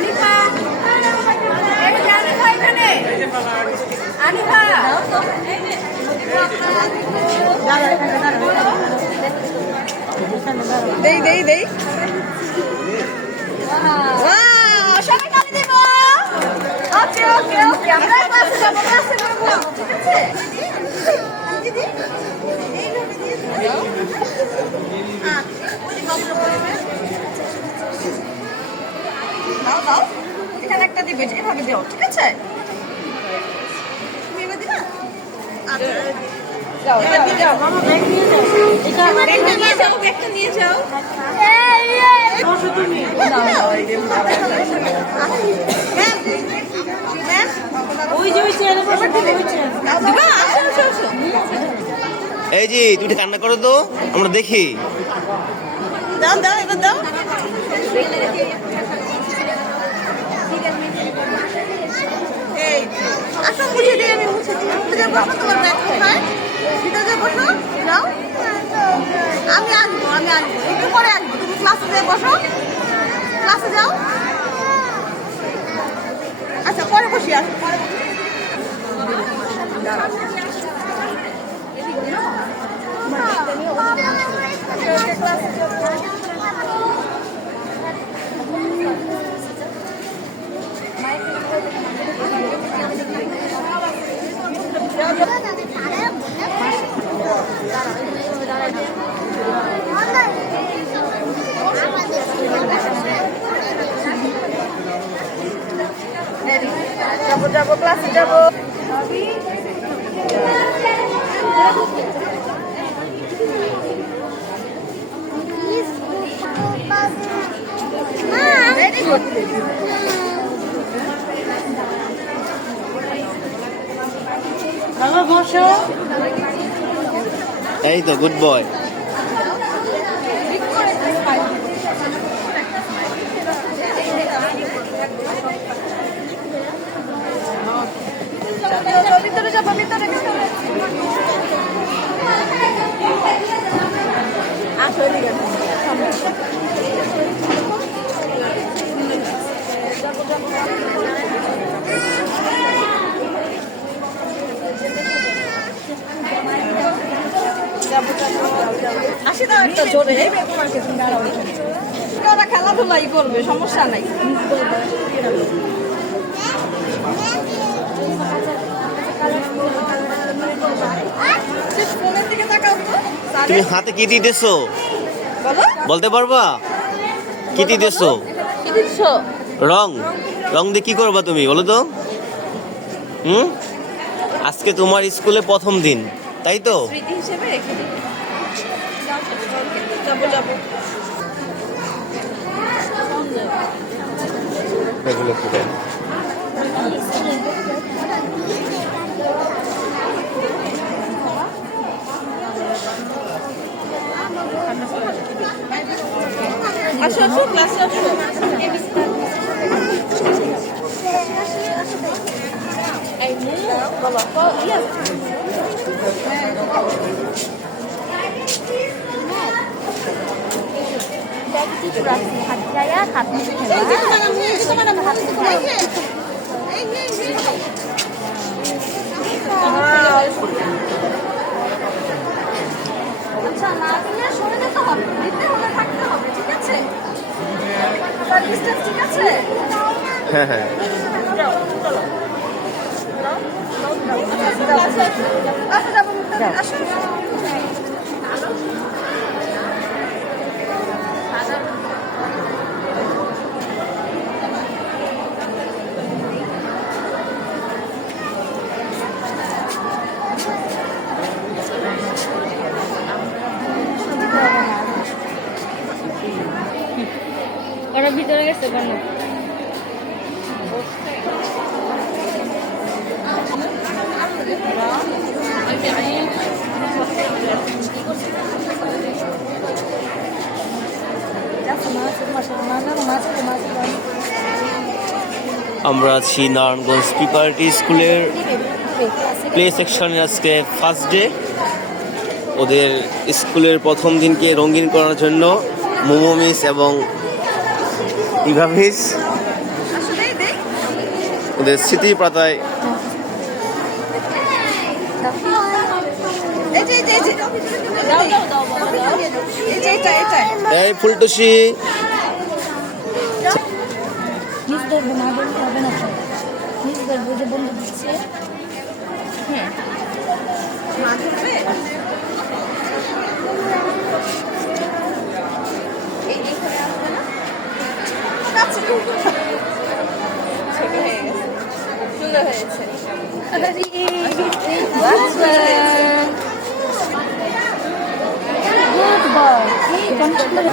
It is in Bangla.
আনিফা আনিফা এখানে আনিফা দেই দেই দেই সবাই তালি দিব ওকে ওকে ওকে আমরা ক্লাসে যাব ক্লাসে করব ঠিক আছে দিদি এইভাবে দিয়ে দাও দাও দাও এখানে একটা দিবে এভাবে দাও ঠিক আছে তুমি এবার দিবা আচ্ছা যাও এবার দিয়ে দাও মামা ব্যাগ নিয়ে যাও এটা ব্যাগটা নিয়ে যাও ব্যাগটা নিয়ে যাও এই বসো তুমি দাও দাও এই যে ম্যাম ওই যে ওই চেয়ারে বসে দিবে ওই চেয়ারে দিবা আসো আসো আসো এই যে তুমি কান্না করো তো আমরা দেখি। দাও দাও এবার দাও এই আসো মুছে দিয়ে আমি মুছে দিই ভিতরে বসো তোমার ব্যাগ কোথায় ভিতরে বসো যাও আমি আসবো একটু পরে আসবো তুমি ক্লাসে যেয়ে বসো ক্লাসে যাও আচ্ছা পরে বসি আসো পরে যাবো যাবো ক্লাসে যাবো ভেরি গুড বসো এই তো গুড বয়। ভিতরে যাবো ভিতরে ভিতরে আসো এদিকে আসি দাও একটা জোরে ওরা খেলাধুলাই করবে সমস্যা নাই ফোনের দিকে তাকাও তো তুমি হাতে কি দিতেছো বলো বলতে পারবা? কি দিতেছো? কি দিচ্ছো রং রং দিয়ে কি করবা তুমি বলো তো? আজকে তোমার স্কুলে প্রথম দিন তাই তো? স্মৃতি হিসেবে রেখে দিই যাবো যাবো এগুলো কি দেয়? আসো আসো ক্লাসে আসো এই নিয়ে বলো তো ইয়ে আচ্ছা না দিলে সরে যেতে হবে দিতে হলে থাকতে হবে ঠিক আছে ডিস্টেন্স ঠিক আছে হ্যাঁ হ্যাঁ আচ্ছা যাবো আসো ওরা ভিতরে গেছে কেন আমরা আছি নারায়ণগঞ্জ প্রিপারেটরি স্কুলের প্লে সেকশনে। আজকে ফার্স্ট ডে, ওদের স্কুলের প্রথম দিনকে রঙিন করার জন্য মোমো মিস এবং ইভা মিস ওদের স্মৃতি পাতায়। এই যে এই যে এই যে দাও দাও দাও বাবা দাও এই যে এটা এটা এই ফুলটুসি নিজ ধরবো না বলতে হবে না তো নিজ ধরবো যে বন্ধু দিচ্ছে হ্যাঁ মা ধরবে এই এইখানে আসবে না কাছে ছোট হয়ে গেছে সুন্দর হয়েছে গুড বয় এই কন্ট্রোল